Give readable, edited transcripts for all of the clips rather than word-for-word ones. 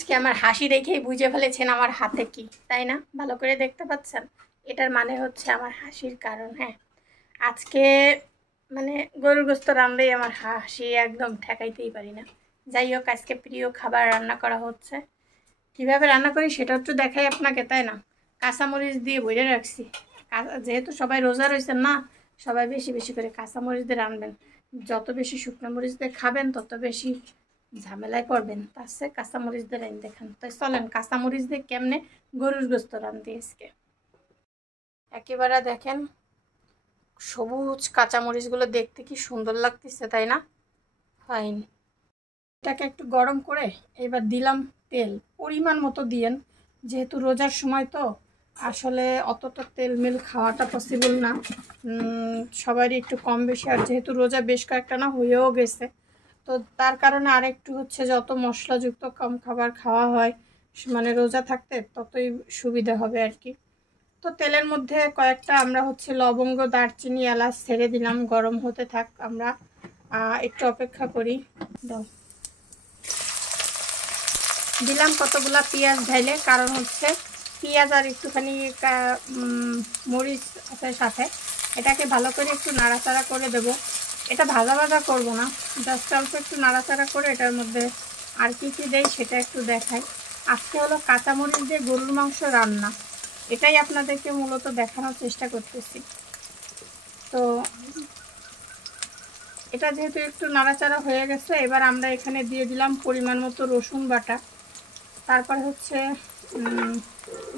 আজকে আমার হাসি দেখেই বুঝে ফেলেছেন আমার হাতে কি, তাই না? ভালো করে দেখতে পাচ্ছেন? এটার মানে হচ্ছে আমার হাসির কারণ। হ্যাঁ, আজকে মানে গরুর গোস্ত রান্নাই আমার হাসি একদম ঠেকাইতেই পারি না। যাই হোক, আজকে প্রিয় খাবার রান্না করা হচ্ছে। কিভাবে রান্না করি সেটা একটু দেখাই আপনাকে, তাই না? কাঁচামরিচ দিয়ে ভরে রাখছি। যেহেতু সবাই রোজা রয়েছেন না, সবাই বেশি বেশি করে কাঁচামরিচ দিয়ে রানবেন। যত বেশি শুকনো মরিচ দিয়ে খাবেন তত বেশি ঝামেলায় পড়বেন। তার চেয়ে কাঁচামরিচ দিয়ে রান দেখেন। তাই চলেন কাঁচামরিচ দিয়ে কেমনে গরুর গোস্ত রান্ধি আজকে। একেবারে দেখেন সবুজ কাঁচামরিচগুলো দেখতে কি সুন্দর লাগতেছে, তাই না? ফাইন। এটাকে একটু গরম করে এবার দিলাম তেল, পরিমাণ মতো দিয়েন। যেহেতু রোজার সময় তো আসলে অতটা তেল মেল খাওয়াটা পসিবল না, সবারই একটু কম বেশি। আর যেহেতু রোজা বেশ কয়েকটা না হয়েও গেছে, তো তার কারণে আরেকটু হচ্ছে যত মশলাযুক্ত কম খাবার খাওয়া হয় মানে রোজা থাকতে ততই সুবিধা হবে আর কি। তো তেলের মধ্যে কয়েকটা আমরা হচ্ছে লবঙ্গ, দারচিনি, এলাচ ছেড়ে দিলাম। গরম হতে থাক, আমরা একটু অপেক্ষা করি। দিলাম কতগুলা পেঁয়াজ ঢাইলে, কারণ হচ্ছে পেঁয়াজ আর একটুখানি মরিচ আছে সাথে। এটাকে ভালো করে একটু নাড়াচাড়া করে দেব। এটা ভাজা ভাজা করব না, জাস্ট অল্প একটু নাড়াচাড়া করে এটার মধ্যে আর কি কি দেই সেটা একটু দেখাই। আজকে হলো কাঁচামরিচ দিয়ে গরুর মাংস রান্না, এটাই আপনাদেরকে মূলত দেখানোর চেষ্টা করতেছি। তো এটা যেহেতু একটু নাড়াচাড়া হয়ে গেছে, এবার আমরা এখানে দিয়ে দিলাম পরিমাণ মতো রসুন বাটা। তারপর হচ্ছে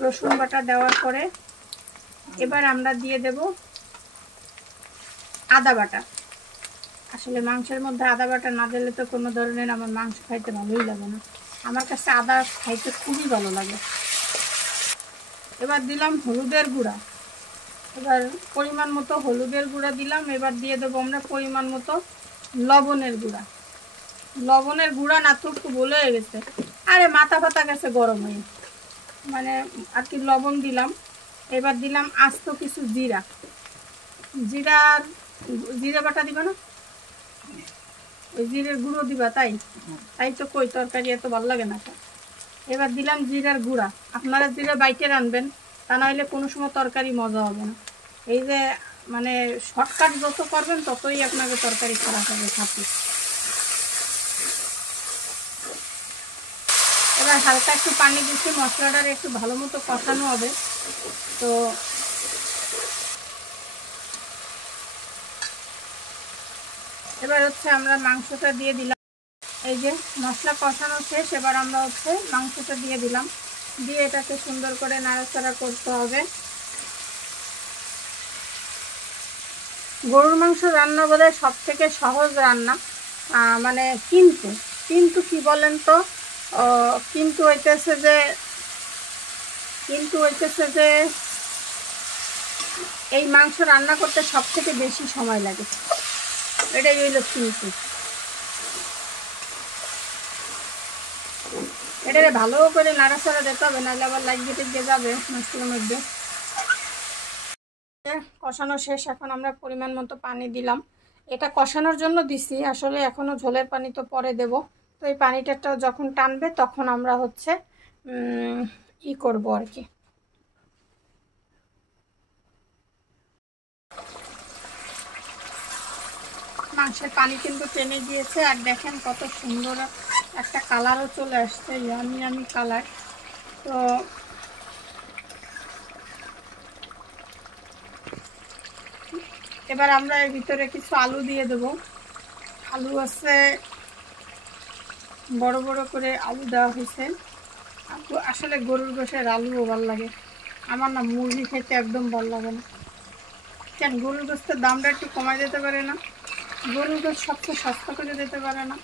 রসুন বাটা দেওয়ার পরে এবার আমরা দিয়ে দেব আদা বাটা। আসলে মাংসের মধ্যে আদা বাটা না দিলে তো কোনো ধরনের আমার মাংস খাইতে ভালোই লাগে না। আমার কাছে আদা খাইতে খুবই ভালো লাগে। এবার দিলাম হলুদের গুঁড়া। এবার পরিমাণ মতো হলুদের গুঁড়া দিলাম। এবার দিয়ে দেবো আমরা পরিমাণ মতো লবণের গুঁড়া। লবণের গুঁড়া না তো একটু বলে গেছে, আরে মাথা ফাতা গেছে গরম হয়ে, মানে আর কি লবণ দিলাম। এবার দিলাম আস্ত কিছু জিরা। জিরা বাটা দিবা না, ওই জিরের গুঁড়ো দিবা? তাই তাই তো কই তরকারি এত ভালো লাগে না। এবার দিলাম জিরার গুঁড়া। আপনারা জিরা বাইটে রানবেন, তা নাহলে কোনো সময় তরকারি মজা হবে না। এই যে মানে শর্টকাট যত করবেন ততই আপনাকে তরকারি খারাপ হবে খাতে। এবার হালকা একটু পানি দিচ্ছি, মশলাটার একটু ভালো মতো কষানো হবে। তো এবার হচ্ছে আমরা মাংসটা দিয়ে দিলাম। এই যে মশলা কষানো শেষ, এবার আমরা হচ্ছে মাংসটা দিয়ে দিলাম। দিয়ে এটাকে সুন্দর করে নাড়াচাড়া করতে হবে। গরুর মাংস রান্না বলে সব থেকে সহজ রান্না, মানে কিন্তু কিন্তু কি বলেন তো, কিন্তু হইতেছে যে এই মাংস রান্না করতে সব থেকে বেশি সময় লাগে, এটাই হইল কিন্তু। এটাকে ভালো করে নাড়াচাড়া দিতে হবে, নাহলে আবার লাগিয়ে টেগে যাবে মাংসের মধ্যে। কষানো শেষ, এখন আমরা পরিমাণ মতো পানি দিলাম। এটা কষানোর জন্য দিছি, আসলে এখনও ঝোলের পানি তো পরে দেব। তো এই পানিটা যখন টানবে তখন আমরা হচ্ছে করব আর কি। মাংসের পানি কিন্তু টেনে গিয়েছে, আর দেখেন কত সুন্দর একটা কালারও চলে আসছে, ইয়ামি কালার। তো এবার আমরা এর ভিতরে কিছু আলু দিয়ে দেব। আলু আছে, বড় বড় করে আলু দেওয়া হয়েছে। আসলে গরুর গোশের আলুও ভালো লাগে, আমার না মুরগি খেতে একদম ভালো লাগে না। কেন গরুর গোশের দামটা একটু কমাই দিতে পারে না? গরুর গোশ সবচেয়ে সস্তা করে দিতে পারে না?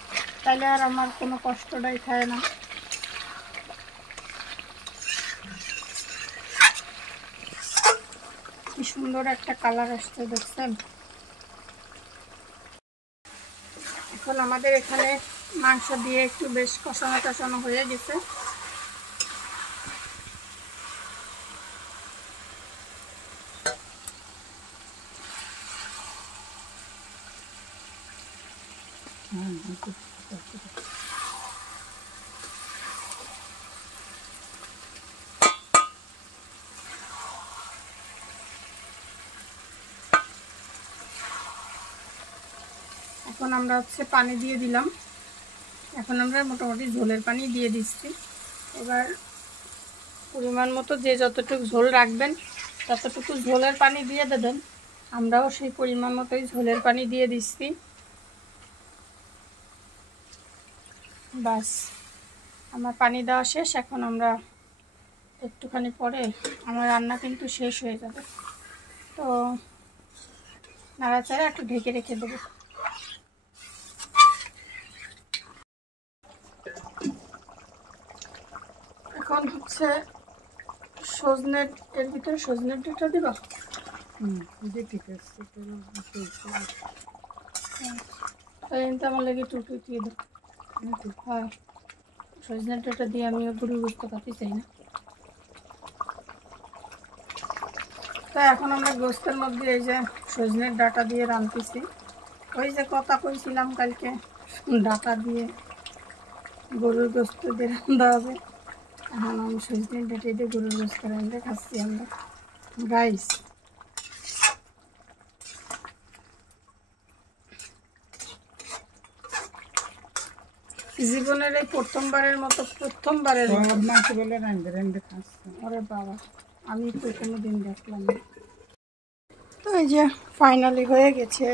তাইলে আর আমার কোনো কষ্টটাই খায় না। কি সুন্দর একটা কালার আসছে দেখছেন। এখন আমাদের এখানে মাংস দিয়ে একটু বেশ কষানো হয়ে গেছে। এখন আমরা হচ্ছে পানি দিয়ে দিলাম। এখন আমরা মোটামুটি ঝোলের পানি দিয়ে দিচ্ছি। এবার পরিমাণ মতো যে যতটুকু ঝোল রাখবেন ততটুকু ঝোলের পানি দিয়ে দেবেন। আমরাও সেই পরিমাণ মতোই ঝোলের পানি দিয়ে দিচ্ছি। বাস আমার পানি দেওয়া শেষ। এখন আমরা একটুখানি পরে আমার রান্না কিন্তু শেষ হয়ে যাবে, তো নাড়াচাড়া একটু ঢেকে রেখে দেবো। এখন হচ্ছে সজনের, এর ভিতরে সজনের ডাঁটা দিবা? ঠিক আছে, আমার লাগে টুকু দিয়ে দেবো। হ্যাঁ, সজনের ডাঁটা দিয়ে আমি গরু গোস্ত খাতে চাই না। তো এখন আমরা গোস্তের মধ্যে এই যে সজনের ডাঁটা দিয়ে রাঁধতেছি। ওই যে কথা কইছিলাম কালকে, ডাঁটা দিয়ে গরুর গোস্ত দিয়ে রান্না হবে। এখন আমি সজনের ডাঁটা দিয়ে গরুর গোস্ত রাঁধতে খাচ্ছি আমরা গাইস। জীবনের এই প্রথমবারের মতো, প্রথমবারের মাকে বলে রাঁধতে রাঁধতে খাচ্ছি। ওরে বাবা, আমি তো কোনোদিন দেখলাম না। তো এই যে ফাইনালি হয়ে গেছে।